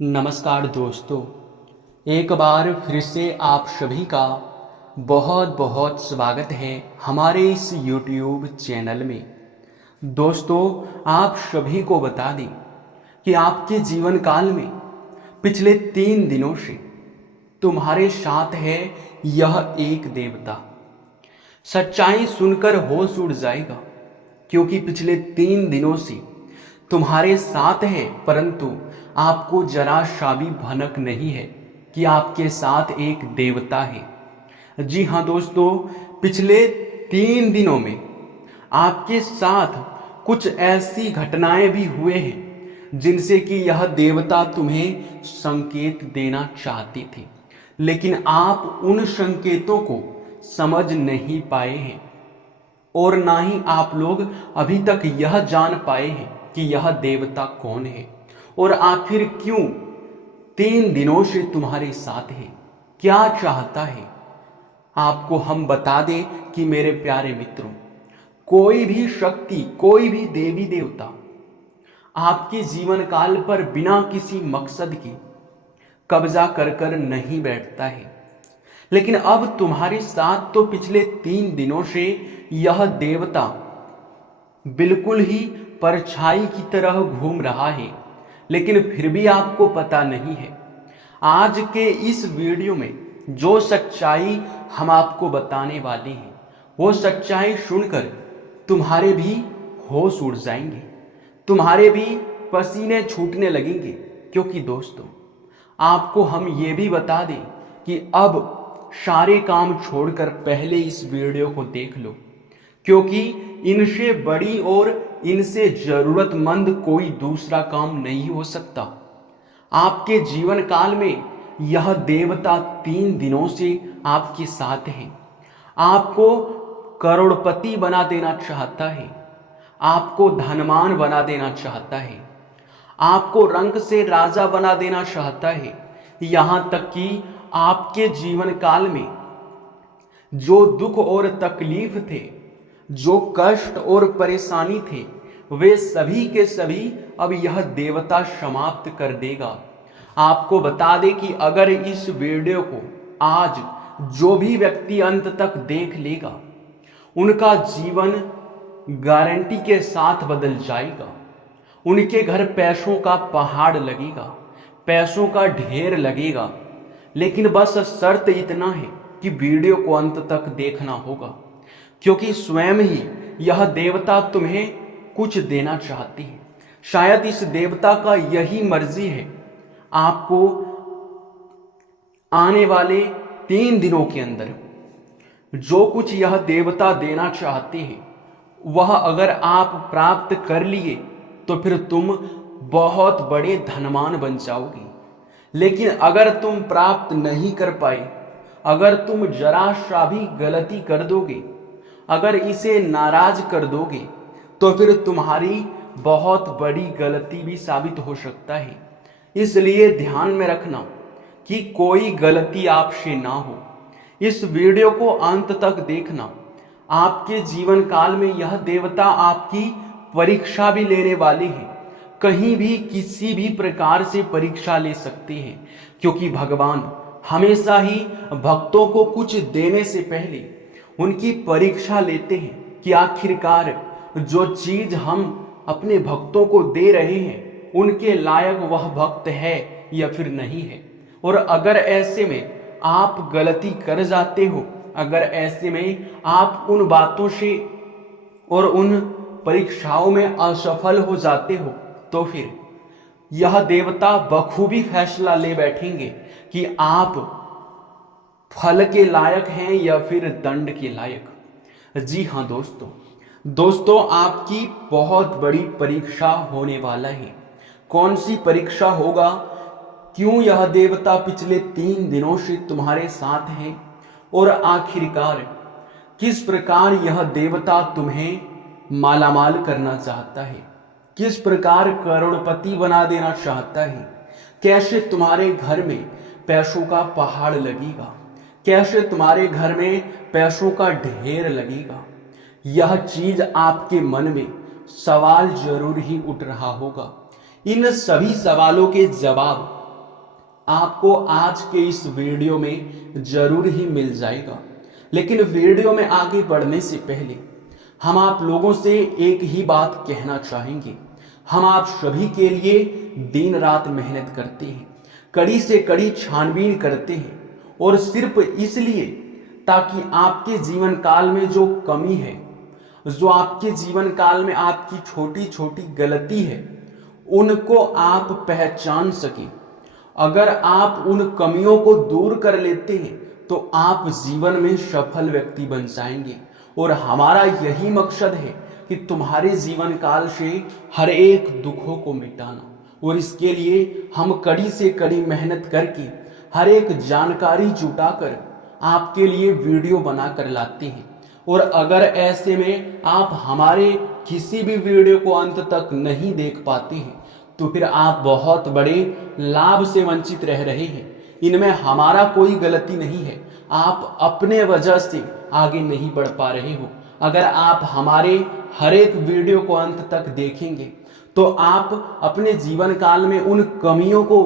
नमस्कार दोस्तों, एक बार फिर से आप सभी का बहुत बहुत स्वागत है हमारे इस YouTube चैनल में। दोस्तों, आप सभी को बता दें कि आपके जीवन काल में पिछले 3 दिनों से तुम्हारे साथ है यह एक देवता। सच्चाई सुनकर होश उड़ जाएगा, क्योंकि पिछले 3 दिनों से तुम्हारे साथ है, परंतु आपको जरा सा भी भनक नहीं है कि आपके साथ एक देवता है। जी हाँ दोस्तों, पिछले 3 दिनों में आपके साथ कुछ ऐसी घटनाएं भी हुए हैं जिनसे कि यह देवता तुम्हें संकेत देना चाहती थी, लेकिन आप उन संकेतों को समझ नहीं पाए हैं और ना ही आप लोग अभी तक यह जान पाए हैं कि यह देवता कौन है और आखिर क्यों 3 दिनों से तुम्हारे साथ है, क्या चाहता है। आपको हम बता दें कि मेरे प्यारे मित्रों, कोई भी शक्ति, कोई भी देवी देवता आपके जीवन काल पर बिना किसी मकसद के कब्जा कर कर नहीं बैठता है, लेकिन अब तुम्हारे साथ तो पिछले 3 दिनों से यह देवता बिल्कुल ही परछाई की तरह घूम रहा है, लेकिन फिर भी आपको पता नहीं है। आज के इस वीडियो में जो सच्चाई हम आपको बताने वाले हैं, वो सच्चाई सुनकर तुम्हारे भी होश उड़ जाएंगे, तुम्हारे भी पसीने छूटने लगेंगे। क्योंकि दोस्तों, आपको हम ये भी बता दें कि अब सारे काम छोड़कर पहले इस वीडियो को देख लो, क्योंकि इनसे बड़ी और इनसे जरूरतमंद कोई दूसरा काम नहीं हो सकता। आपके जीवन काल में यह देवता 3 दिनों से आपके साथ है, आपको करोड़पति बना देना चाहता है, आपको धनवान बना देना चाहता है, आपको रंग से राजा बना देना चाहता है। यहां तक कि आपके जीवन काल में जो दुख और तकलीफ थे, जो कष्ट और परेशानी थे, वे सभी के सभी अब यह देवता समाप्त कर देगा। आपको बता दें कि अगर इस वीडियो को आज जो भी व्यक्ति अंत तक देख लेगा, उनका जीवन गारंटी के साथ बदल जाएगा। उनके घर पैसों का पहाड़ लगेगा, पैसों का ढेर लगेगा, लेकिन बस शर्त इतना है कि वीडियो को अंत तक देखना होगा, क्योंकि स्वयं ही यह देवता तुम्हें कुछ देना चाहती है। शायद इस देवता का यही मर्जी है, आपको आने वाले 3 दिनों के अंदर जो कुछ यह देवता देना चाहते हैं, वह अगर आप प्राप्त कर लिए तो फिर तुम बहुत बड़े धनवान बन जाओगे। लेकिन अगर तुम प्राप्त नहीं कर पाए, अगर तुम जरा सा भी गलती कर दोगे, अगर इसे नाराज कर दोगे, तो फिर तुम्हारी बहुत बड़ी गलती भी साबित हो सकता है। इसलिए ध्यान में रखना कि कोई गलती आपसे ना हो। इस वीडियो को अंत तक देखना। आपके जीवन काल में यह देवता आपकी परीक्षा भी लेने वाले हैं। कहीं भी किसी भी प्रकार से परीक्षा ले सकते हैं, क्योंकि भगवान हमेशा ही भक्तों को कुछ देने से पहले उनकी परीक्षा लेते हैं कि आखिरकार जो चीज हम अपने भक्तों को दे रहे हैं, उनके लायक वह भक्त है या फिर नहीं है। और अगर ऐसे में आप गलती कर जाते हो, अगर ऐसे में आप उन बातों से और उन परीक्षाओं में असफल हो जाते हो, तो फिर यह देवता बखूबी फैसला ले बैठेंगे कि आप फल के लायक हैं या फिर दंड के लायक। जी हाँ दोस्तों, आपकी बहुत बड़ी परीक्षा होने वाला है। कौन सी परीक्षा होगा, क्यों यह देवता पिछले 3 दिनों से तुम्हारे साथ है, और आखिरकार किस प्रकार यह देवता तुम्हें मालामाल करना चाहता है, किस प्रकार करोड़पति बना देना चाहता है, कैसे तुम्हारे घर में पैसों का पहाड़ लगेगा, कैसे तुम्हारे घर में पैसों का ढेर लगेगा। यह चीज आपके मन में सवाल जरूर ही उठ रहा होगा। इन सभी सवालों के जवाब आपको आज के इस वीडियो में जरूर ही मिल जाएगा। लेकिन वीडियो में आगे बढ़ने से पहले हम आप लोगों से एक ही बात कहना चाहेंगे। हम आप सभी के लिए दिन रात मेहनत करते हैं, कड़ी से कड़ी छानबीन करते हैं, और सिर्फ इसलिए ताकि आपके जीवन काल में जो कमी है, जो आपके जीवन काल में आपकी छोटी छोटी गलती है, उनको आप पहचान सके। अगर आप उन कमियों को दूर कर लेते हैं तो आप जीवन में सफल व्यक्ति बन जाएंगे। और हमारा यही मकसद है कि तुम्हारे जीवन काल से हर एक दुखों को मिटाना, और इसके लिए हम कड़ी से कड़ी मेहनत करके हर एक जानकारी जुटाकर आपके लिए वीडियो बनाकर लाते हैं। और अगर ऐसे में आप हमारे किसी भी वीडियो को अंत तक नहीं देख पाते हैं तो फिर आप बहुत बड़े लाभ से वंचित रह रहे हैं। इनमें हमारा कोई गलती नहीं है, आप अपने वजह से आगे नहीं बढ़ पा रहे हो। अगर आप हमारे हर एक वीडियो को अंत तक देखेंगे तो आप अपने जीवन काल में उन कमियों को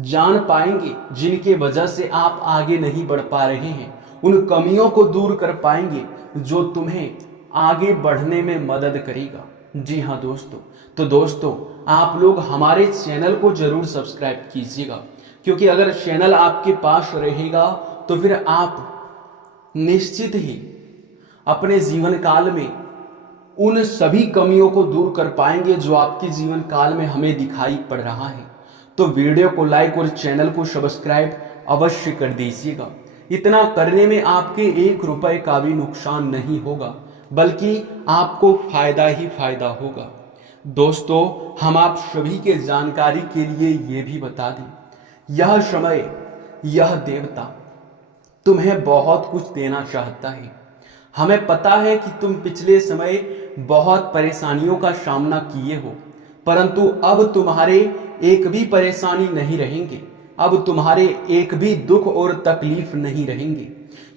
जान पाएंगे जिनके वजह से आप आगे नहीं बढ़ पा रहे हैं। उन कमियों को दूर कर पाएंगे जो तुम्हें आगे बढ़ने में मदद करेगा। जी हाँ दोस्तों, तो दोस्तों आप लोग हमारे चैनल को जरूर सब्सक्राइब कीजिएगा, क्योंकि अगर चैनल आपके पास रहेगा तो फिर आप निश्चित ही अपने जीवन काल में उन सभी कमियों को दूर कर पाएंगे जो आपके जीवन काल में हमें दिखाई पड़ रहा है। तो वीडियो को लाइक और चैनल को सब्सक्राइब अवश्य कर दीजिएगा। इतना करने में आपके 1 रुपए का भी नुकसान नहीं होगा, बल्कि आपको फायदा ही फायदा होगा। दोस्तों हम आप सभी के जानकारी के लिए ये भी बता दें, यह समय, यह देवता तुम्हें बहुत कुछ देना चाहता है। हमें पता है कि तुम पिछले समय बहुत परेशानियों का सामना किए हो, परंतु अब तुम्हारे एक भी परेशानी नहीं रहेंगे, अब तुम्हारे एक भी दुख और तकलीफ नहीं रहेंगे,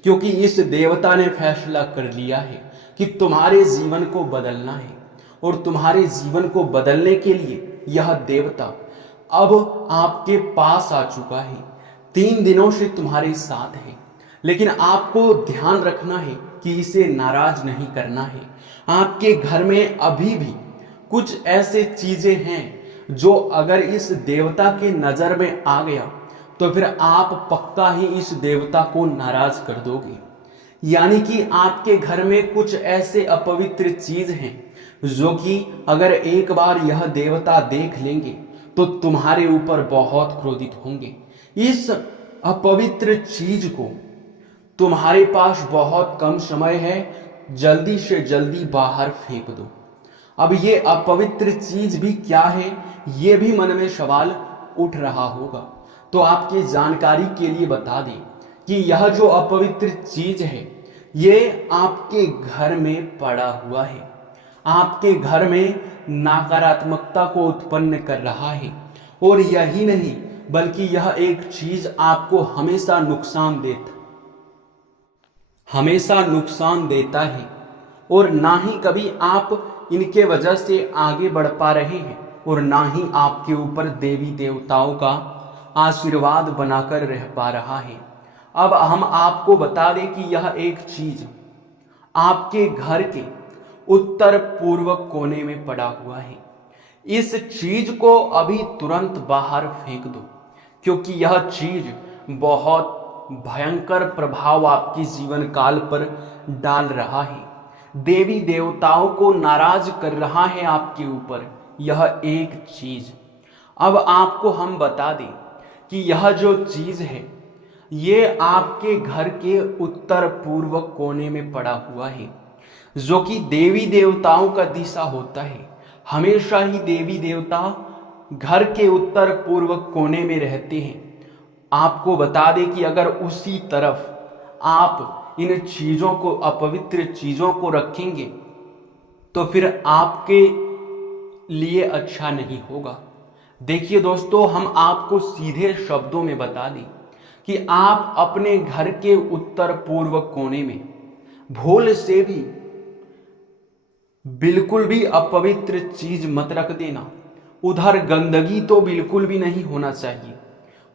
क्योंकि इस देवता ने फैसला कर लिया है कि तुम्हारे जीवन को बदलना है। और तुम्हारे जीवन को बदलने के लिए यह देवता अब आपके पास आ चुका है, 3 दिनों से तुम्हारे साथ है। लेकिन आपको ध्यान रखना है कि इसे नाराज नहीं करना है। आपके घर में अभी भी कुछ ऐसे चीजें हैं जो अगर इस देवता के नजर में आ गया तो फिर आप पक्का ही इस देवता को नाराज कर दोगे। यानी कि आपके घर में कुछ ऐसे अपवित्र चीज हैं जो कि अगर एक बार यह देवता देख लेंगे तो तुम्हारे ऊपर बहुत क्रोधित होंगे। इस अपवित्र चीज को तुम्हारे पास बहुत कम समय है, जल्दी से जल्दी बाहर फेंक दो। अब ये अपवित्र चीज भी क्या है, ये भी मन में सवाल उठ रहा होगा, तो आपकी जानकारी के लिए बता दें कि यह जो अपवित्र चीज है ये आपके घर में पड़ा हुआ है, आपके घर में नकारात्मकता को उत्पन्न कर रहा है। और यही नहीं बल्कि यह एक चीज आपको हमेशा नुकसान देता है, और ना ही कभी आप इनके वजह से आगे बढ़ पा रहे हैं, और ना ही आपके ऊपर देवी देवताओं का आशीर्वाद बनाकर रह पा रहा है। अब हम आपको बता दें कि यह एक चीज आपके घर के उत्तर पूर्व कोने में पड़ा हुआ है। इस चीज को अभी तुरंत बाहर फेंक दो, क्योंकि यह चीज बहुत भयंकर प्रभाव आपके जीवन काल पर डाल रहा है, देवी देवताओं को नाराज कर रहा है आपके ऊपर यह एक चीज। अब आपको हम बता दें कि यह जो चीज है ये आपके घर के उत्तर पूर्व कोने में पड़ा हुआ है, जो कि देवी देवताओं का दिशा होता है। हमेशा ही देवी देवता घर के उत्तर पूर्व कोने में रहते हैं। आपको बता दें कि अगर उसी तरफ आप इन चीजों को, अपवित्र चीजों को रखेंगे तो फिर आपके लिए अच्छा नहीं होगा। देखिए दोस्तों, हम आपको सीधे शब्दों में बता दें कि आप अपने घर के उत्तर पूर्व कोने में भूल से भी बिल्कुल भी अपवित्र चीज मत रख देना। उधर गंदगी तो बिल्कुल भी नहीं होना चाहिए,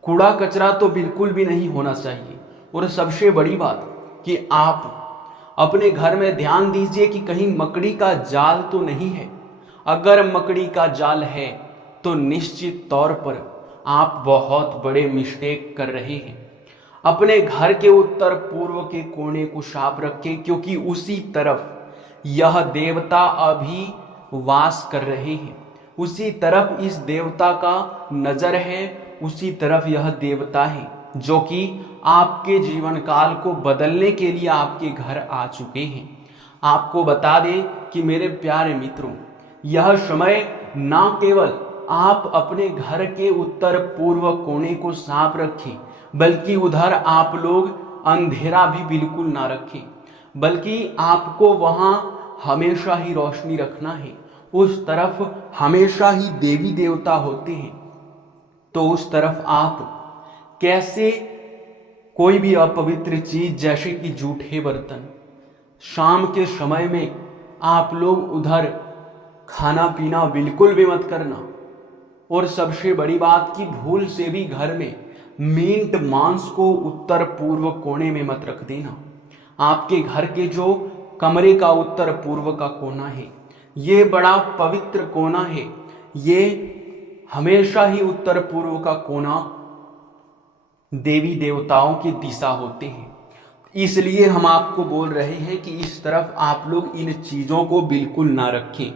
कूड़ा कचरा तो बिल्कुल भी नहीं होना चाहिए। और सबसे बड़ी बात कि आप अपने घर में ध्यान दीजिए कि कहीं मकड़ी का जाल तो नहीं है। अगर मकड़ी का जाल है तो निश्चित तौर पर आप बहुत बड़े मिस्टेक कर रहे हैं। अपने घर के उत्तर पूर्व के कोने को साफ रखें, क्योंकि उसी तरफ यह देवता अभी वास कर रहे हैं। उसी तरफ इस देवता का नजर है, उसी तरफ यह देवता है जो कि आपके जीवन काल को बदलने के लिए आपके घर आ चुके हैं। आपको बता दें कि मेरे प्यारे मित्रों, यह समय ना केवल आप अपने घर के उत्तर पूर्व कोने को साफ रखें, बल्कि उधर आप लोग अंधेरा भी बिल्कुल ना रखें, बल्कि आपको वहां हमेशा ही रोशनी रखना है। उस तरफ हमेशा ही देवी देवता होते हैं, तो उस तरफ आप कैसे कोई भी अपवित्र चीज जैसे कि जूठे बर्तन शाम के समय में आप लोग उधर खाना पीना बिल्कुल भी मत करना। और सबसे बड़ी बात कि भूल से भी घर में मीट मांस को उत्तर पूर्व कोने में मत रख देना। आपके घर के जो कमरे का उत्तर पूर्व का कोना है, ये बड़ा पवित्र कोना है। ये हमेशा ही उत्तर पूर्व का कोना देवी देवताओं की दिशा होते हैं। इसलिए हम आपको बोल रहे हैं कि इस तरफ आप लोग इन चीजों को बिल्कुल ना रखें।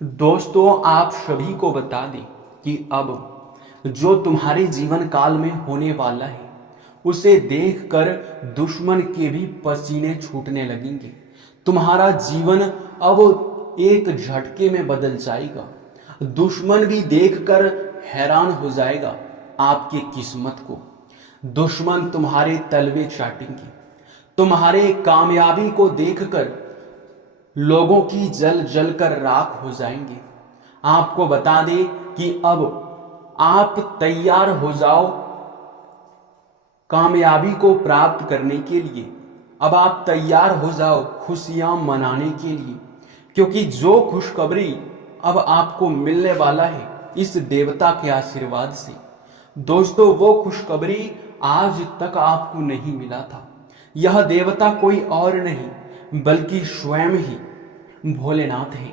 दोस्तों, आप सभी को बता दें कि अब जो तुम्हारे जीवन काल में होने वाला है, उसे देखकर दुश्मन के भी पसीने छूटने लगेंगे। तुम्हारा जीवन अब एक झटके में बदल जाएगा। दुश्मन भी देखकर हैरान हो जाएगा आपकी किस्मत को। दुश्मन तुम्हारे तलवे चाटेंगे। तुम्हारे कामयाबी को देखकर लोगों की जल जल कर राख हो जाएंगे। आपको बता दें कि अब आप तैयार हो जाओ कामयाबी को प्राप्त करने के लिए। अब आप तैयार हो जाओ खुशियां मनाने के लिए, क्योंकि जो खुशखबरी अब आपको मिलने वाला है इस देवता के आशीर्वाद से, दोस्तों, वो खुशखबरी आज तक आपको नहीं मिला था। यह देवता कोई और नहीं बल्कि स्वयं ही भोलेनाथ है,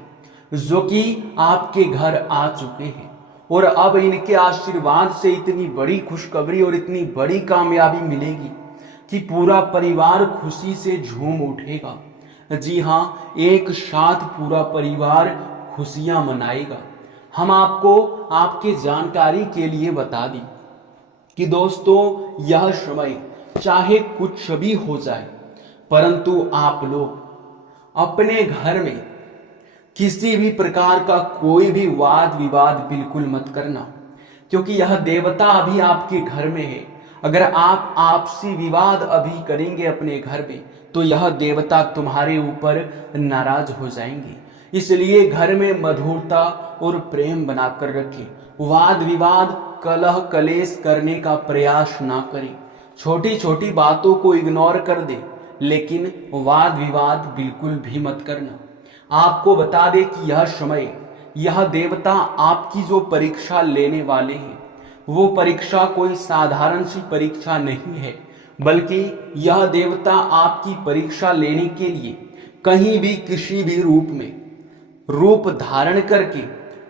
जो कि आपके घर आ चुके हैं। और अब इनके आशीर्वाद से इतनी बड़ी खुशखबरी और इतनी बड़ी कामयाबी मिलेगी कि पूरा परिवार खुशी से झूम उठेगा। जी हाँ, एक साथ पूरा परिवार खुशियां मनाएगा। हम आपको आपके जानकारी के लिए बता दें कि दोस्तों, यह समय चाहे कुछ भी हो जाए, परंतु आप लोग अपने घर में किसी भी प्रकार का कोई भी वाद विवाद बिल्कुल मत करना, क्योंकि यह देवता अभी आपके घर में है। अगर आप आपसी विवाद अभी करेंगे अपने घर में, तो यह देवता तुम्हारे ऊपर नाराज हो जाएंगे। इसलिए घर में मधुरता और प्रेम बनाकर रखें। वाद विवाद कलह कलेश करने का प्रयास ना करें। छोटी छोटी बातों को इग्नोर कर दे, लेकिन वाद विवाद बिल्कुल भी मत करना। आपको बता दे कि यह समय, यह देवता आपकी जो परीक्षा लेने वाले हैं, वो परीक्षा कोई साधारण सी परीक्षा नहीं है, बल्कि यह देवता आपकी परीक्षा लेने के लिए कहीं भी किसी भी रूप में रूप धारण करके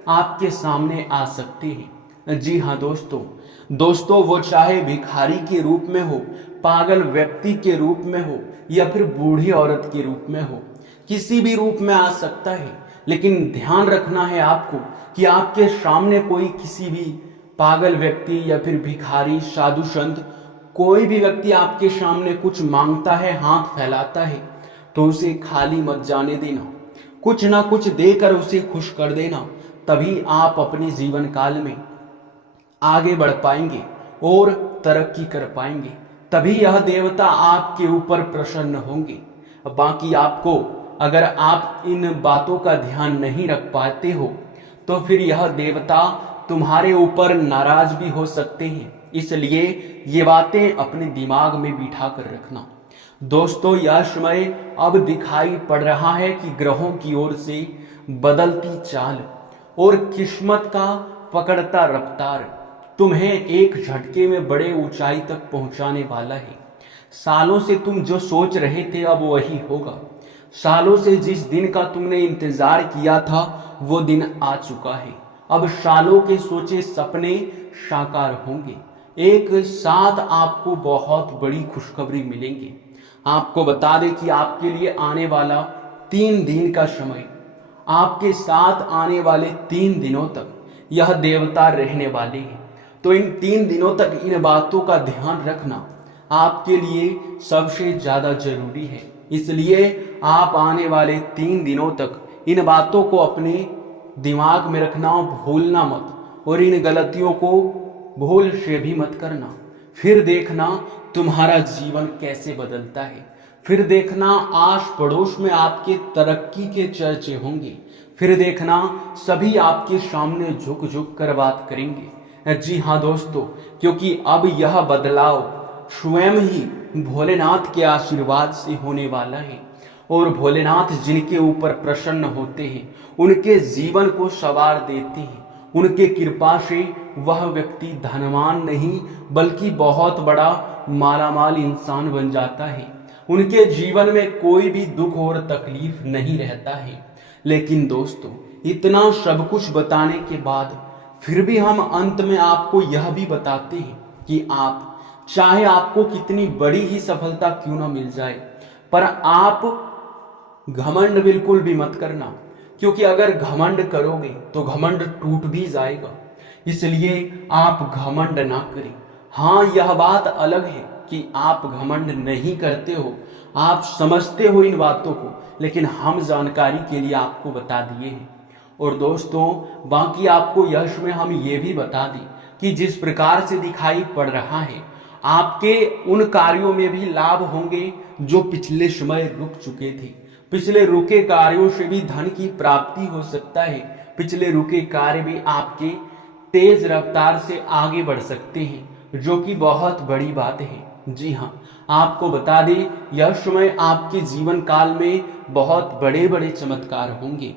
आपके सामने आ सकते हैं। जी हाँ दोस्तों, वो चाहे भिखारी के रूप में हो, पागल व्यक्ति के रूप में हो, या फिर बूढ़ी औरत के रूप में हो, किसी भी रूप में आ सकता है। लेकिन ध्यान रखना है आपको कि आपके सामने कोई किसी भी पागल व्यक्ति या फिर भिखारी, साधु संत, कोई भी व्यक्ति आपके सामने कुछ मांगता है, हाथ फैलाता है, तो उसे खाली मत जाने देना। कुछ ना कुछ देकर उसे खुश कर देना। तभी आप अपने जीवन काल में आगे बढ़ पाएंगे और तरक्की कर पाएंगे। तभी यह देवता आपके ऊपर प्रसन्न होंगे। बाकी आपको, अगर आप इन बातों का ध्यान नहीं रख पाते हो, तो फिर यह देवता तुम्हारे ऊपर नाराज भी हो सकते हैं। इसलिए ये बातें अपने दिमाग में बिठा कर रखना। दोस्तों, यह समय अब दिखाई पड़ रहा है कि ग्रहों की ओर से बदलती चाल और किस्मत का पकड़ता रफ्तार तुम्हें एक झटके में बड़े ऊंचाई तक पहुंचाने वाला है। सालों से तुम जो सोच रहे थे अब वही होगा। सालों से जिस दिन का तुमने इंतजार किया था वो दिन आ चुका है। अब सालों के सोचे सपने साकार होंगे। एक साथ आपको बहुत बड़ी खुशखबरी मिलेंगी। आपको बता दें कि आपके लिए आने वाला 3 दिन का समय, आपके साथ आने वाले 3 दिनों तक यह देवता रहने वाले हैं। तो इन 3 दिनों तक इन बातों का ध्यान रखना आपके लिए सबसे ज्यादा जरूरी है। इसलिए आप आने वाले 3 दिनों तक इन बातों को अपने दिमाग में रखना और भूलना मत, और इन गलतियों को भूल से भी मत करना। फिर देखना तुम्हारा जीवन कैसे बदलता है। फिर देखना आस पड़ोस में आपके तरक्की के चर्चे होंगे। फिर देखना सभी आपके सामने झुक झुक कर बात करेंगे। जी हाँ दोस्तों, क्योंकि अब यह बदलाव स्वयं ही भोलेनाथ के आशीर्वाद से होने वाला है। और भोलेनाथ जिनके ऊपर प्रसन्न होते हैं उनके जीवन को संवार देते हैं। उनके कृपा से वह व्यक्ति धनवान नहीं बल्कि बहुत बड़ा मालामाल इंसान बन जाता है। उनके जीवन में कोई भी दुख और तकलीफ नहीं रहता है। लेकिन दोस्तों, इतना सब कुछ बताने के बाद फिर भी हम अंत में आपको यह भी बताते हैं कि आप चाहे आपको कितनी बड़ी ही सफलता क्यों ना मिल जाए, पर आप घमंड बिल्कुल भी मत करना। क्योंकि अगर घमंड करोगे तो घमंड टूट भी जाएगा। इसलिए आप घमंड ना करें। हाँ, यह बात अलग है कि आप घमंड नहीं करते हो, आप समझते हो इन बातों को, लेकिन हम जानकारी के लिए आपको बता दिए हैं। और दोस्तों, बाकी आपको यश में हम ये भी बता दें कि जिस प्रकार से दिखाई पड़ रहा है, आपके उन कार्यों में भी लाभ होंगे जो पिछले समय रुक चुके थे। पिछले रुके कार्यों से भी धन की प्राप्ति हो सकता है। पिछले रुके कार्य भी आपके तेज रफ्तार से आगे बढ़ सकते हैं, जो कि बहुत बड़ी बात है। जी हाँ, आपको बता दें यह समय आपके जीवन काल में बहुत बड़े बड़े चमत्कार होंगे।